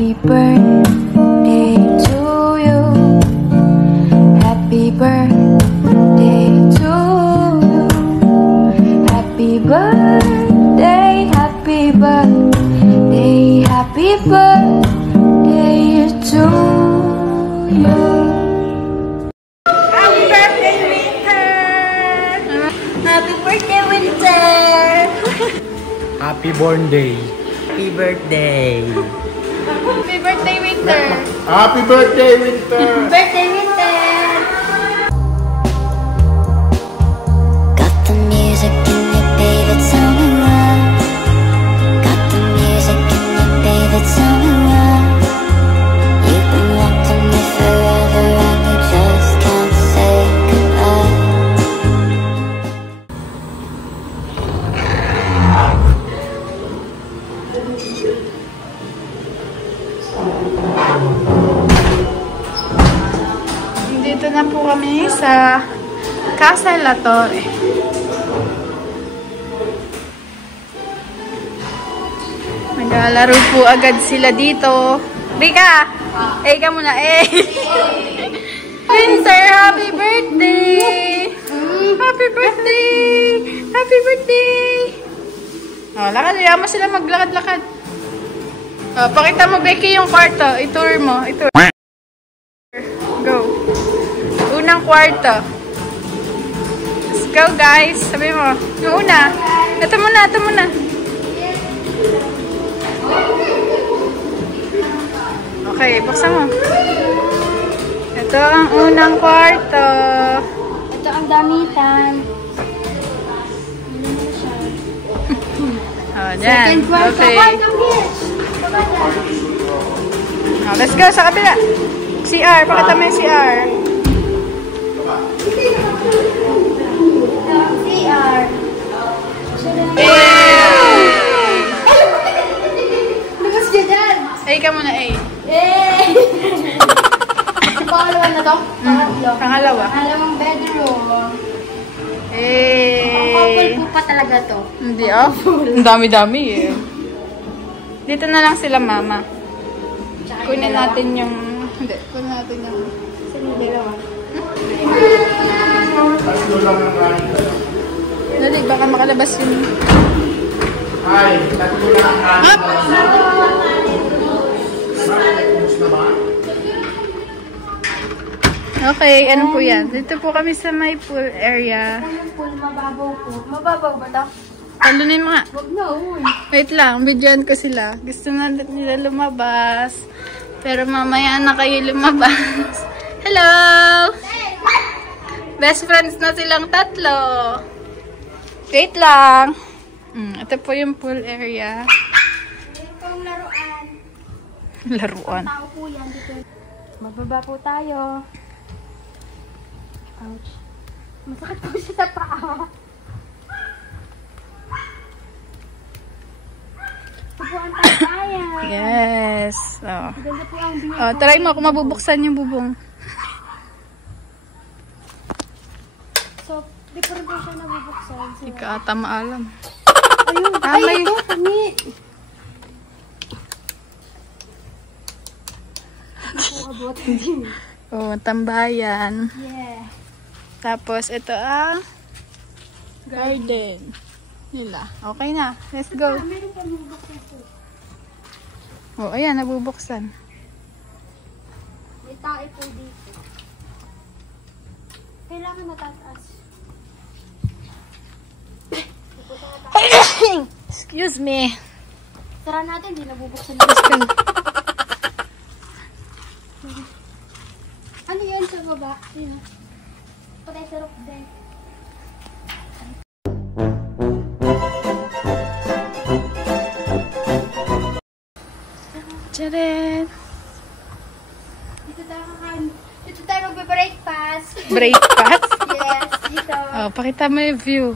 Happy birthday to you. Happy birthday to you. Happy birthday, happy birthday, happy birthday to you. Happy birthday, Winter! Happy birthday, Winter! Happy born day. Happy birthday! Happy birthday, Winter! Happy birthday, Winter! Birthday, Winter! Got the music in your favorite song and love. Got the music in your favorite song and love. You've been wanting me forever and you just can't say goodbye. Dito na po kami sa Casa La Torre. Naglalaro po agad sila dito. Rika! Ka muna, Winter, happy birthday! Happy birthday! Happy birthday! Oh, lakad. Ayaw mo sila maglakad-lakad. Oh, pakita mo, Becky, yung kwarto. I-tour mo. I-tour. Go. Unang kwarto. Let's go, guys. Sabi mo. Yung una. Ito muna, ito muna. Okay, buksan mo. Ito ang unang kwarto. Ito ang damitan. Oh, dyan. Second kwarto. Okay. Oh, let's go sa kabila. CR. Pakita mo yung CR. CR. Lumas ka dyan. Ka muna, Pangalawa na to? Pangalawa. Pangalawang bedroom. Ang Couple po pa talaga to. Hindi, Ang dami-dami, Dito na lang sila, mama. Kunin natin yung... Hindi, kunin natin yung... Sino yung dalawa? Tatlo lang ang kanin. Dali, baka makalabas yun. Ay, tatlo lang ang kanin. Okay, ano po yan? Dito po kami sa my pool area. Anong pool? Mababaw po. Mababaw ba to? Talunin mo nga. Wag na, uy. Wait lang, videoan ko sila. Gusto na nila lumabas. Pero mamaya na kayo lumabas. Hello! Best friends na silang tatlo. Wait lang. Ito po yung pool area. Ito ang laruan. Laruan. Tao po yan dito. Mababa po tayo. Ouch. Masakit po siya sa paa. Tubuan tayo. Yes. Oh. Ganda po ang view. Oh, try mo kung mabubuksan yung bubong. So, di pa rin po siya nabubuksan. So, Hindi ka ata maalam. ayun. Ay, Ay, ito. Kami. Ako abot. Oh, tambayan. Yeah. Tapos, ito ang garden nila. Okay na. Let's go. Meron pa nabubuksan po. Oh, ayan, nabubuksan. May tae po dito. Kailangan matataas. Excuse me. Tara natin, di nabubuksan na. Ano yun sa baba? Yun. Patay sa roof din. Tcharan! Dito tayo magbe-breakfast. Breakfast? Yes, dito. Oh, pakita mo yung view.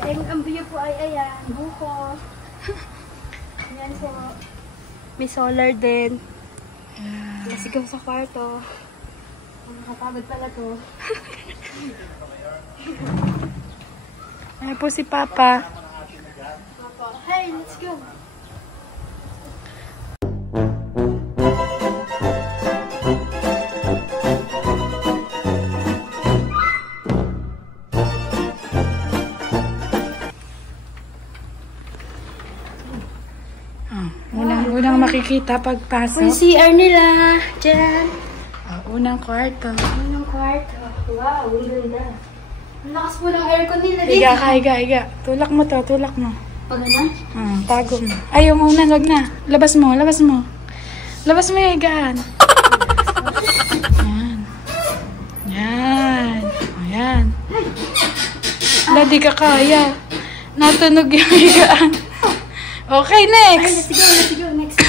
Ang view po ay ayan, buko. Ayan po. May solar din. Nasigaw sa kwarto. Nakapagod pala to. Ayan po si Papa. Hey, let's go. makikita pagpasok. Yung CR nila. Diyan. Unang kwarto. Anong kwarto? Wow, ang ganda. Ang lakas po ng aircon nila dito. Higa ka, higa. Tulak mo to, tulak mo. Pag ano? Tago mo. Ay, yung una, wag na. Labas mo. Labas mo yung higaan. Yan. Wala, di ka kaya. Natunog yung higaan. Okay, next. Let's go. Next.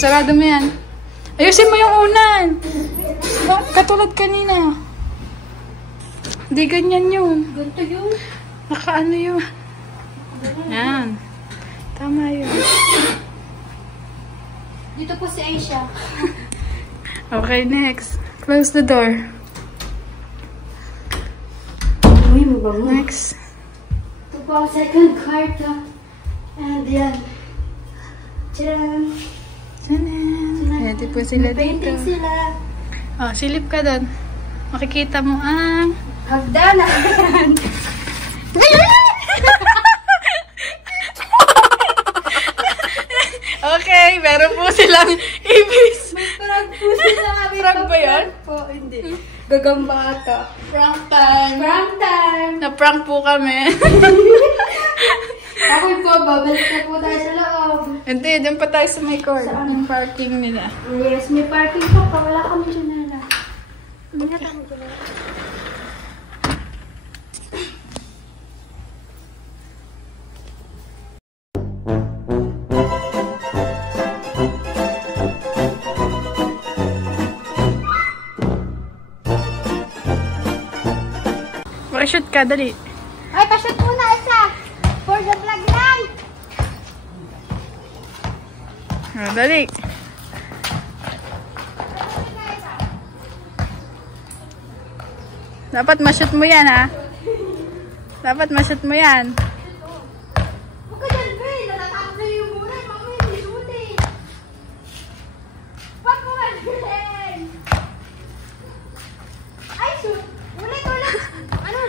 Sarado mo yan. Ayusin mo yung unan. Katulad kanina. Hindi ganyan yun. Ganito yun. Nakaano yun. Yan. Tama yun. Dito po si Aisha. Okay, next. Close the door. Uy, mabango. Next. Ito po ang second kwarto. And yan. Tcharam! Ito po sila dito. Painting sila. Silip ka doon. Makikita mo ang... Hagdanan! Okay, meron po silang ibis. Prank po sila kami. Prank ba yan? Po, hindi. Gagamba ata. Prank time. Prank time! Na-prank po kami. Ako po, babalik na po tayo sa loob. Hindi, doon pa tayo sa may court. Yung parking nila. Yes, may parking pa pa. Wala kami dyan na. Wala kami dyan na. Pakishoot ka, dali. Ay, pashoot muna isa. For the vlog lang. Dali. Dapat ma-shoot mo yan, ha? Dapat ma-shoot mo yan. Huwag ka dyan, Bray. Natatapos na yung muna. Mamaya hindi shoot eh. Wag mo nga, Bray. Ay, shoot. Ulit. Ano?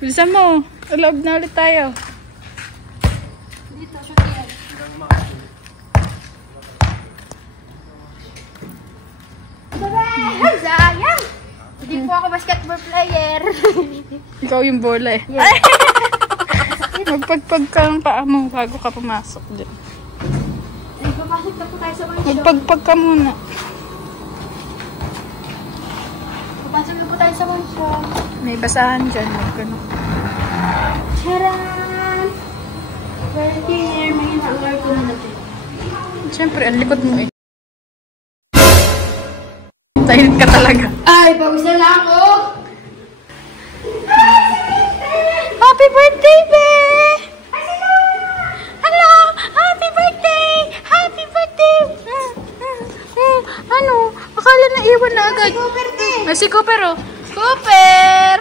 Bilisan mo. Sa loob na ulit tayo. Dito, shoot yan. Bye-bye! Sayang! Hindi po ako basketball player. Ikaw yung bola eh. Ay! Magpagpag ka ng paa mo bago ka pumasok dyan. Ay, papasok na po tayo sa mansion. Magpagpag ka muna. Papasok na po tayo sa mansion. May basahan dyan. Magkano. Charan! Very here. May na-alert ko na natin. Siyempre, ang likod mo eh. Tahit ka talaga. Ay, pawis na lang ako! Happy birthday, be! Hello! Happy birthday! Happy birthday! Ano? Akala na iwan na agad. Si Cooper, oh. Cooper!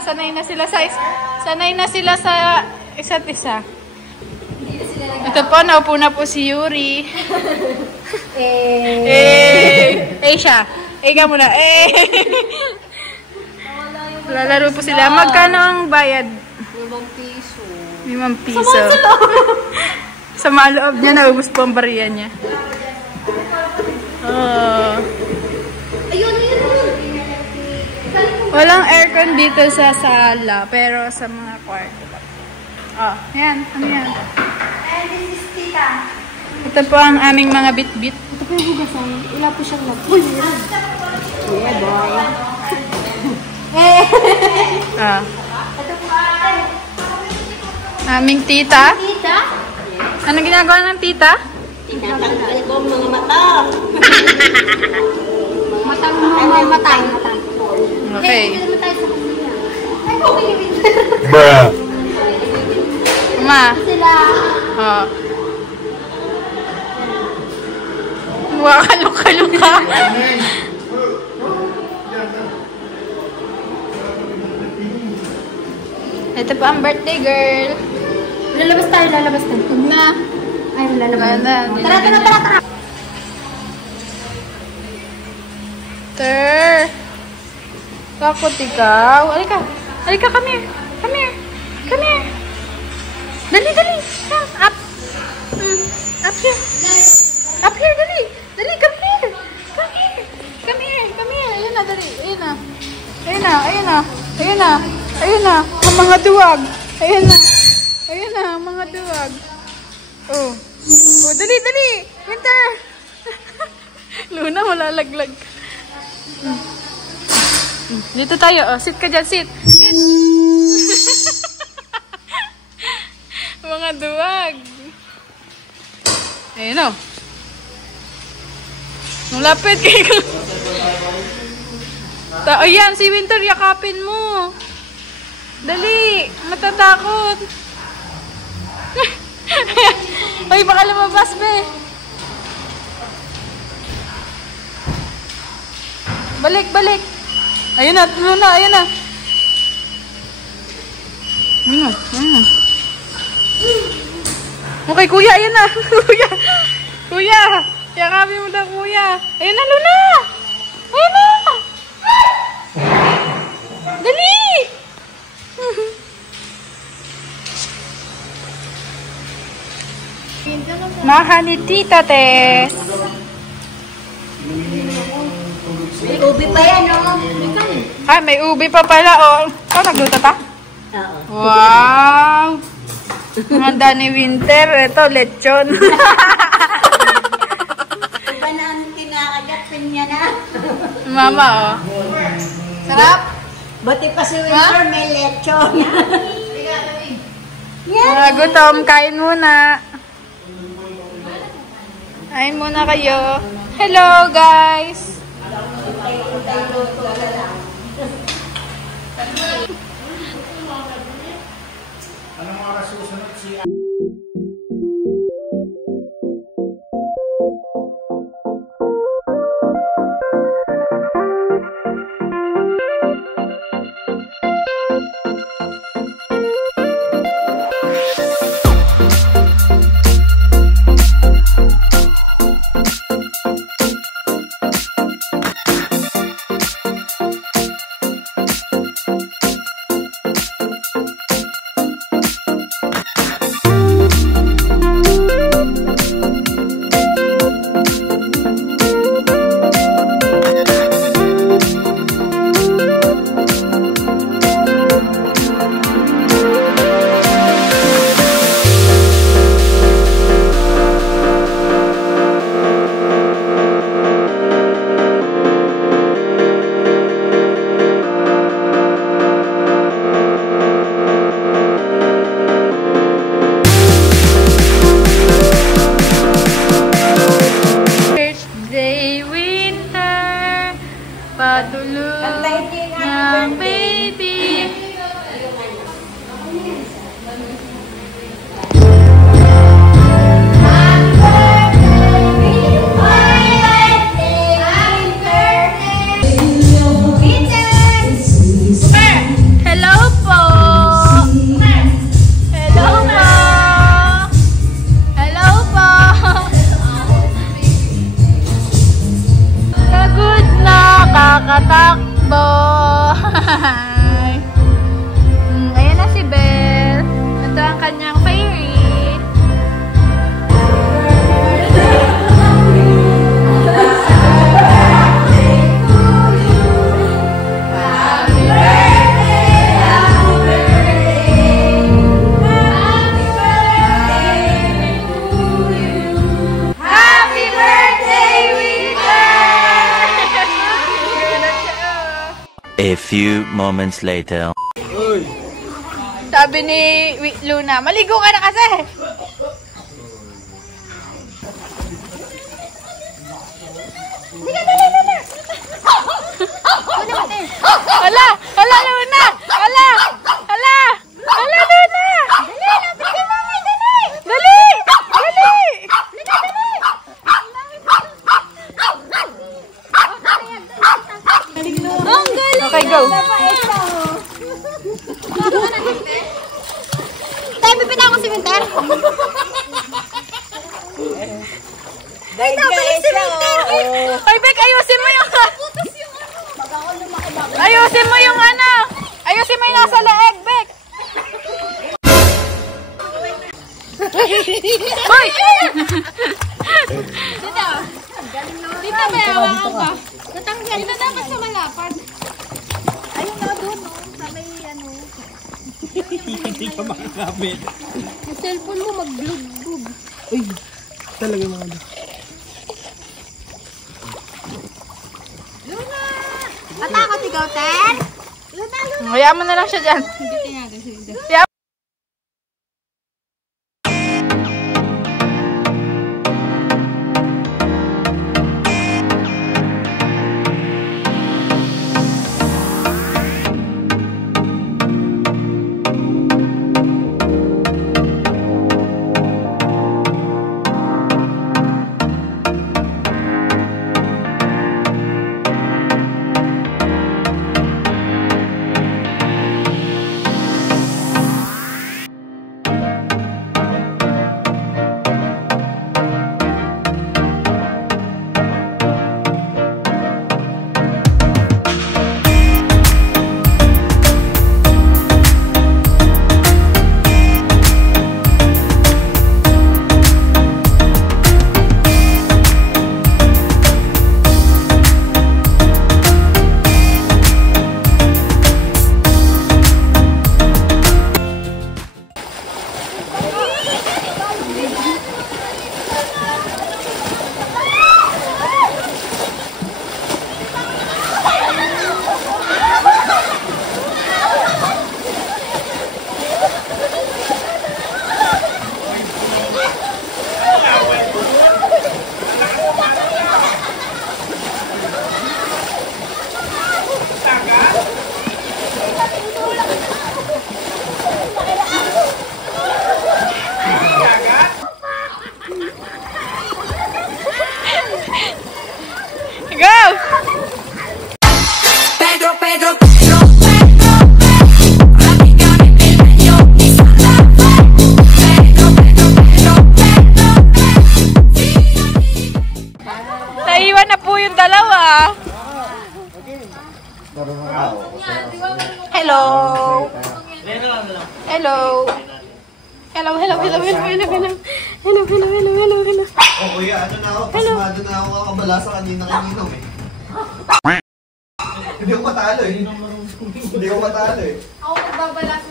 Sanay na sila sa isa't isa. Ito po, naupo na po si Yuri. Siya. Ka muna. Lalaro po sila. Magkano ang bayad? 5 piso. 5 piso. Sa maloob niya, naubos po ang bariya niya. Ayun. Walang aircon dito sa sala, pero sa mga kwarto. Yan. Ano yan? And this is Tita. Ito po ang aming mga bit-bit. Ito po yung hugasan. Wala po siyang lap. Uy! Yeah, boy. Ito po ay... Aming tita. Tita? Ano ginagawa ng tita? Tinatanggal ko ang mga mata. Matang. Okay. Dito naman tayo sa kanila. Ay, okay naman. Bruh. Ma. Sila. Wakalok-kalok ka. Ito pa ang birthday girl. Lalabas tayo. Huwag na. Ay, lalabas. Tara. Takot ikaw. Halika, come here. Dali, dali. Up. Up here. Up here, dali. Dali, come here. Come here. Come here. Come here. Ayun na, dali. Ayun na. Ayun na, ayun na. Ayun na. Ayun na. Ang mga duwag. Ayun na. Ayun na, ang mga duwag. Oh. Oh, dali, dali. Winter. Luna, malalaglag. Dito tayo. Oh, sit ka dyan. Sit. Sit. Mga duwag. Ayun o. Malapit kayo. Ayan, si Winter, yakapin mo. Dali. Matatakot. Ay, baka lumabas, be. Balik, balik. Ayun na, Luna, ayun na. Ayun na, ayun na. Okay, kuya, ayun na. Kuya. Kuya. Yakapin mo na, kuya. Ayun na, Luna. Ayun na. Dali. Maha ni Tita Tess. May ubi pa yan, oh. Ay, may ubi pa pala, oh. Oh, nagluto ta? Oo. Wow. Ang handa ni Winter. Ito, lechon. Iba na ang kinakagat, pinya na. Mama, oh. Sarap. Buti pa si Winter, may lechon. Mga gutom, kain muna. Kain muna kayo. Hello, guys. Anong oras susunod si patulog ng baby. Hello po. Hello po. Hello po. Pagod na kakatakbo. Ayan na si Belle. Ito ang kanyang favorite. A few moments later. Sabi ni Luna, maligo ka na kasi. Hala! Hala, Luna! Hala! Hala! Hala, Luna! Dali! Dali! Okay, go. Tayo, pipina ako si Winter. Ay, nabalik si Winter. Ay, Bek, ayusin mo yung... Ayusin mo yung ano. Ayusin mo yung nasa leeg, Bek. Hoy! Dito ba yawa ko ba? Natanggal. Dito dapat sa malapad. Ayun na doon, no? Sa may ano. Hindi ka makakapit. Yung cellphone mo maglugdug. Uy, talaga mga ano. Luna! Matakot ikaw, Ten? Luna, Luna. Hayaan mo na lang siya dyan. Hindi natin sila. Hayaan naiwan na po yung dalawa. Hello. Hello. Hello, hello, hello, hello, hello, hello. Hello, hello, hello, hello, hello. Oh, kuya, ano na ako? Pasmado na ako kakabalasa kanina-kanina eh. Hindi ako matalo eh. Hindi ako matalo eh. Ako magbabala sa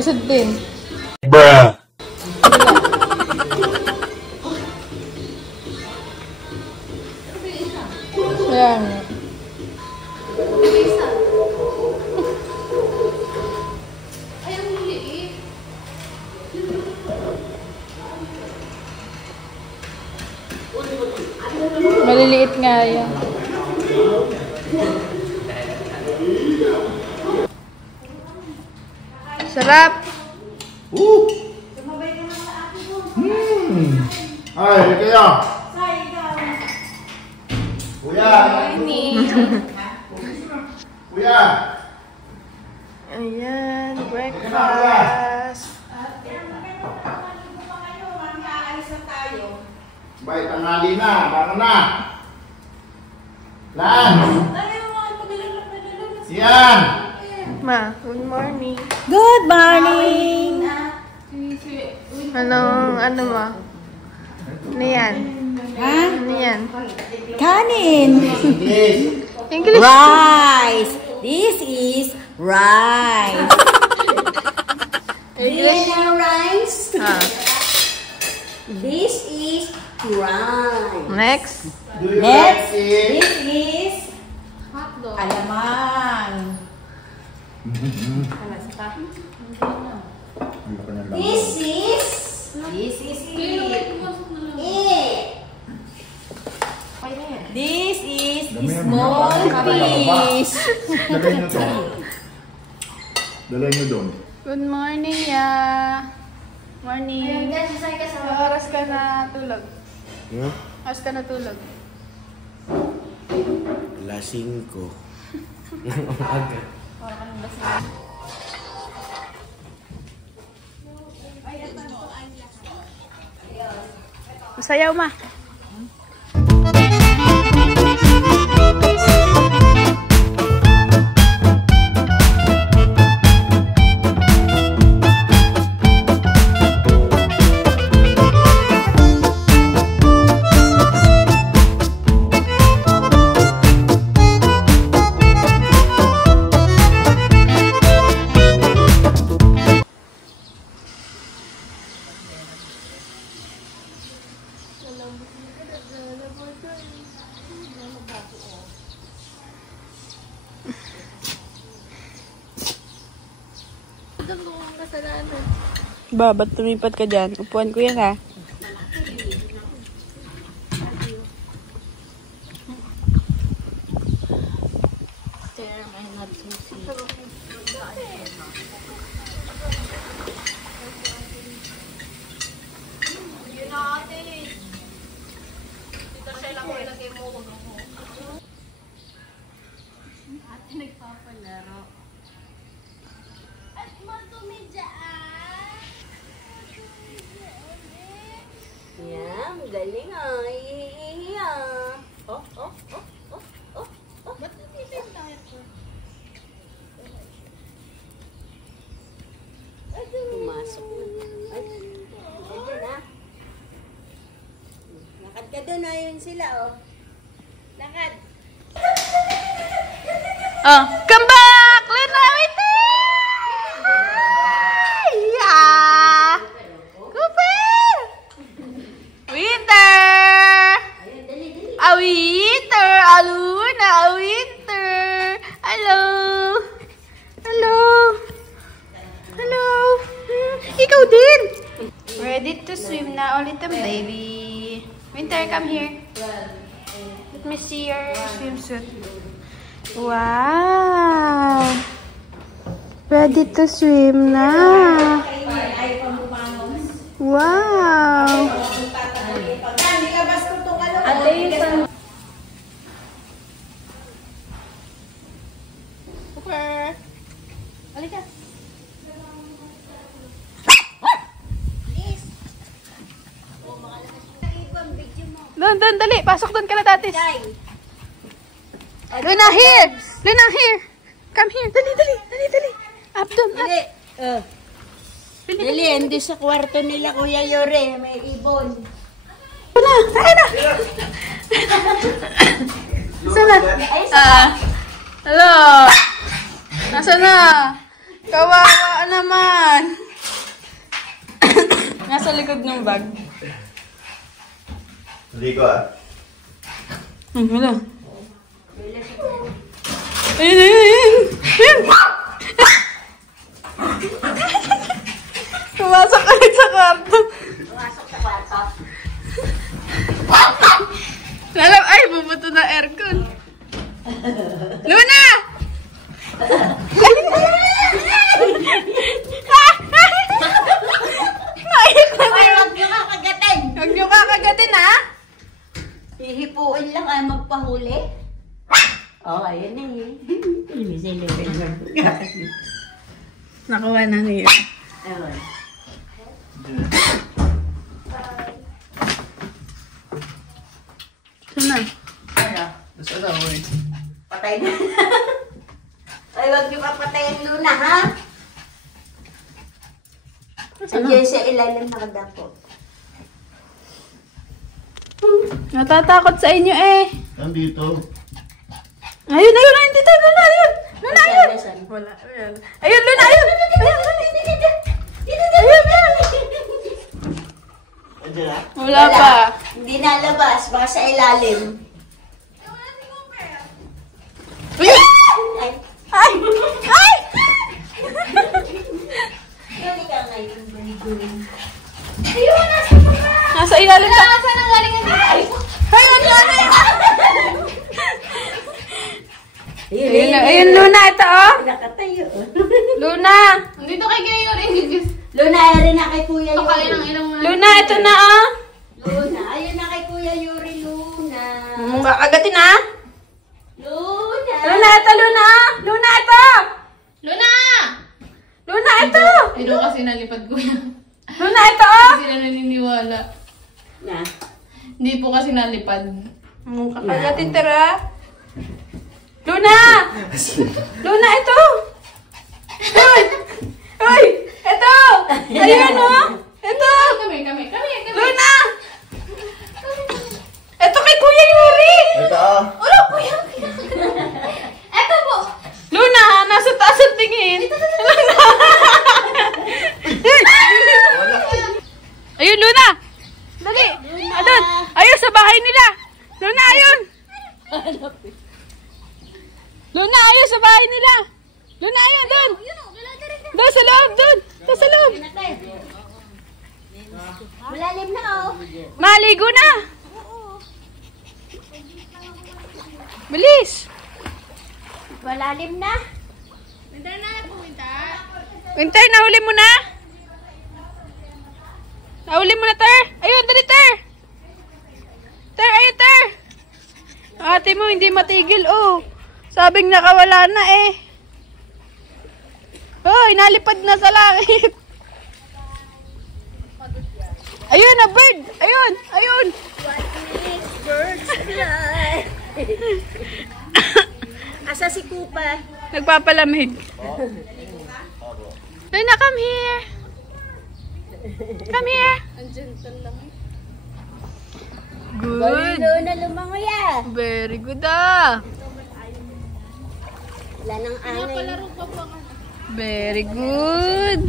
Isa din. Bruh. Ayan. Maliliit nga yan. Sarap. Ay, kaya. Kuya. Kuya. Ayan, breakfast. Bay, tanghali na. Baka na. Lan. Yan. Ma, good morning. Good morning! Ano ma? Ano yan? Ha? Ano yan? Kanin! English. English. Rice! This is rice! English. rice? Ah. This is rice. Next. Do you Next, like it? this is alamang. This is it. This is small fish. Dalay nyo to. Dalay nyo doon. Good morning, ya. Morning. Oras ka na tulog. Oras ka na tulog. Alas 5. Masayaw, ma. Ba, ba't tumipat ka dyan? Upuan ko yan, ha? Yan, galing ah. Ihihihi ah. Oh. Ba't natitip tayo ko? Pumasok na. Ay, dyan ah. Lakad ka doon, ayun sila oh. Lakad. Oh, come back! Luna, wait there! Yeah! Cooper! Winter! A winter! A Luna! A winter! Hello! Hello! Hello! Ikaw din! Ready to swim na ulit ang baby. Winter, come here. Let me see your swimsuit. Wow! Ready to swim na. Wow! Cooper! Halika. Doon, dali. Pasok doon ka na, tatis. Luna, here! Luna, here! Come here. Dali. Up doon, up. Dali, hindi sa kwarto nila, Kuya Yore. May ibon. Luna, ayun na! Sana? Hello? Nasaan na? Kawawa naman. Nasa likod ng bag. Hindi ko ah. Wala. Ayun. Pumasok ulit sa kwarto. Alam, ay, bubuto na aircon. Luna! Huwag nyo kakagatin. Huwag niyo kakagatin, ha? Hihipuin lang ay magpahuli. Oh, ayun na yun. Nakuha na niya. Ayun. Sana? Saan na, oy? Patay na. Ay, huwag nyo papatayin Luna, ha? Andiyan sa ilalim nakadako. Natatakot sa inyo eh. Nandito. Ayun, dito, Luna, ayun. Luna, ayun. Nasaan? Wala, ayun. Ayun, Luna, ayun. Andiyan na? Wala pa. Hindi nalabas, baka sa ilalim. Ay! Ay! Ay! Ay! Hindi ka ngayon, baligoy. Nasa ilalim sa... Nasa nang galing ang dito? Ayun, Luna! Ayun, Luna, ito oh. Nakatayo. Luna! Dito kay Gayo rin. Luna, ayun na kay Kuya Yuri. Luna, ito na oh. Luna, ayun na kay Kuya Yuri, Luna. Mong kakagatin ha? Luna! Luna, ito, Luna! Luna, ito! Luna! Luna, ito! Pero kasi nalipad ko yan. Luna, ito, oh! Hindi sila naniniwala. Na. Hindi po kasi nalipad. Kakagatin, tara. Luna! Luna, ito! Uy! Uy! Ito! Ayan, oh! Ito! Kami. Luna! Ito kay Kuya Yuri! Ito. Wala, Kuya! Eto po! Luna, nasa taas ang tingin. Wala. Ayun, Luna! Dali! Adun! Ayun, sa bahay nila! Luna, ayun! Luna, ayun, sa bahay nila! Luna, ayun, dun! Doon sa loob, dun! Doon sa loob! Malalim na oh. Maligo na! Bilis! Malalim na. Winter, nahuli mo na? Nahuli mo na, Ter? Ayun, dali, Ter! Ter, ayun, Ter! Ate mo, hindi matigil, oh. Sabing nakawala na, eh. Oh, inalipad na sa langit. Ayun, na bird! Ayun, ayun! Birds fly. Asa si Kupa? Nagpapalamig. Luna, come here. Come here. Good. Na lumangoy ah. Very good, ah. Wala nang angin. Very good.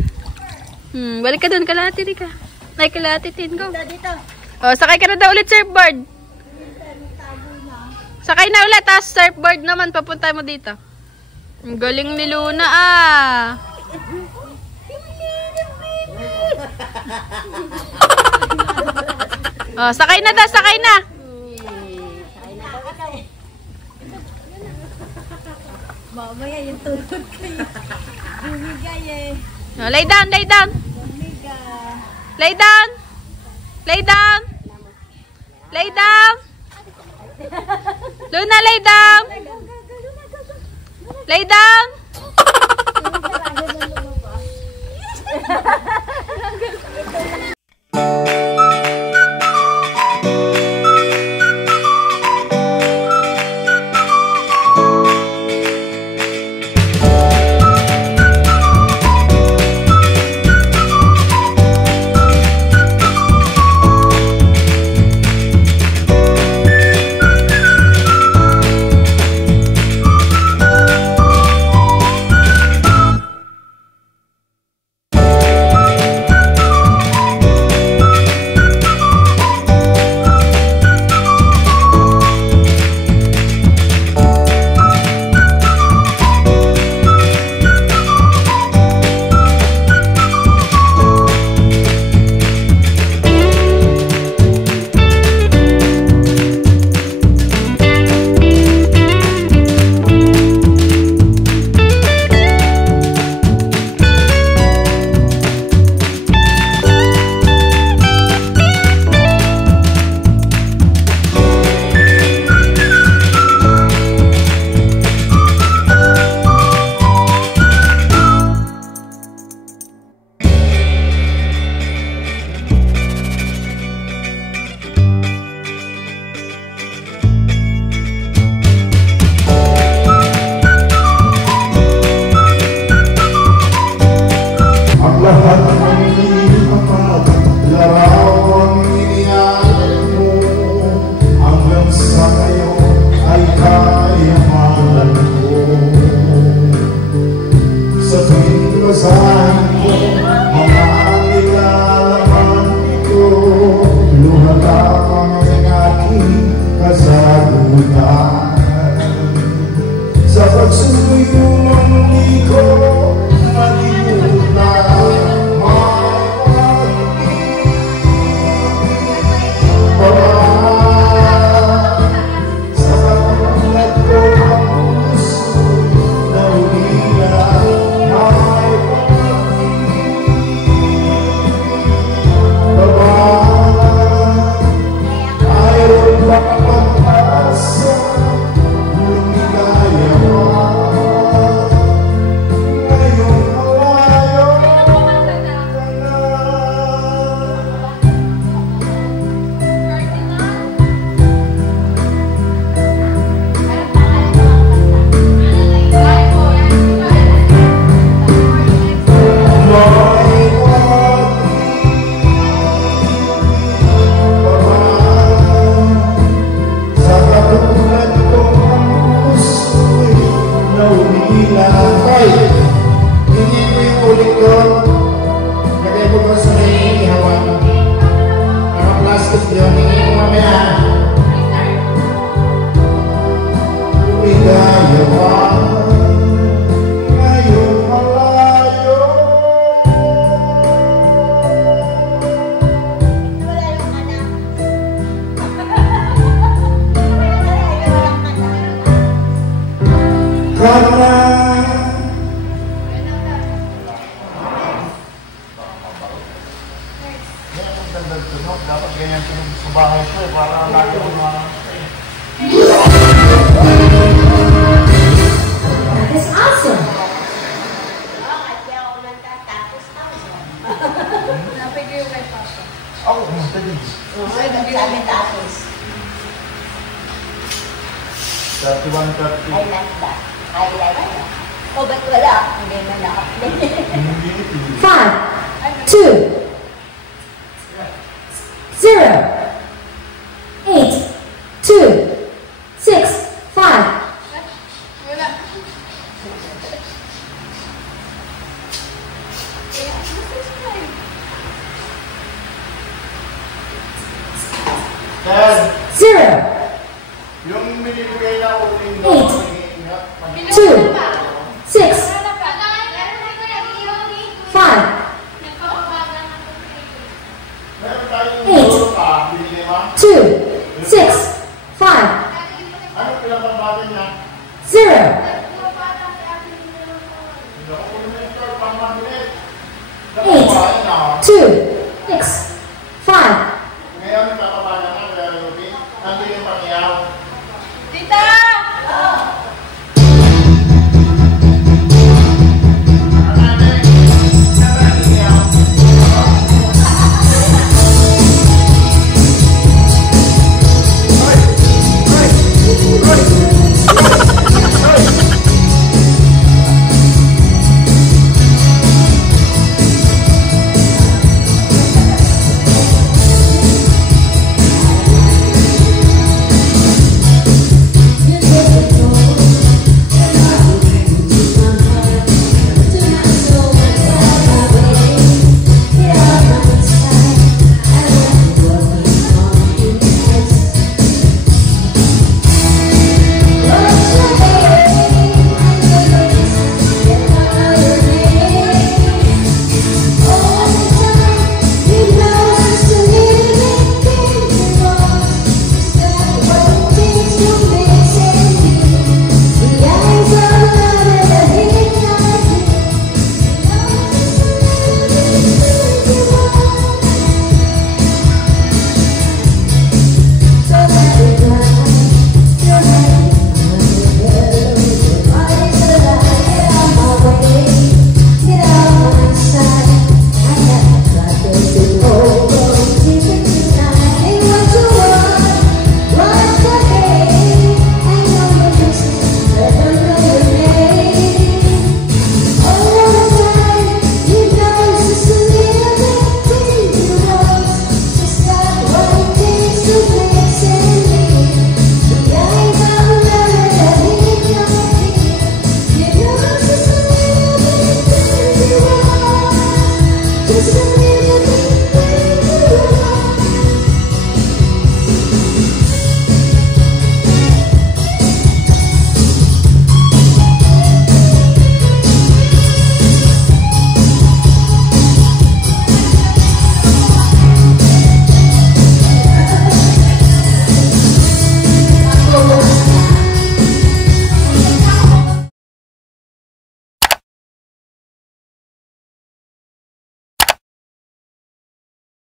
Balik ka dun, kalahati rin ka. Ay, kalahati tin ko. Dito. Oh, sakay ka na daw ulit, surfboard. Sakay na ulit, tapos surfboard naman, papunta mo dito. Ang galing ni Luna, ah. Oh, sakay na daw, sakay na. Mamaya yung tulog kayo. Bumigay eh. Oh, lay down, lay down. Lay down. Lay down. Lay down. Luna, lay down. Lay down. magandang tunog. Dapat ganyan tunog sa bahay ko eh. Para lagi ko mga... That is awesome! Napigil kay Papa. Ako, kumusta din? Tapos. 31, 30. I like that. I like that. Oh, ba't wala? Hindi na naka-play. 5, 2, 0, 8, 2, 6, 5. Wala. Dad, 0, yung minibigay na uling na 2, 6, 5, meron tayong Eight. duro pa, binili mo? 2, 6, 5, Ano pinapabata niya? 0,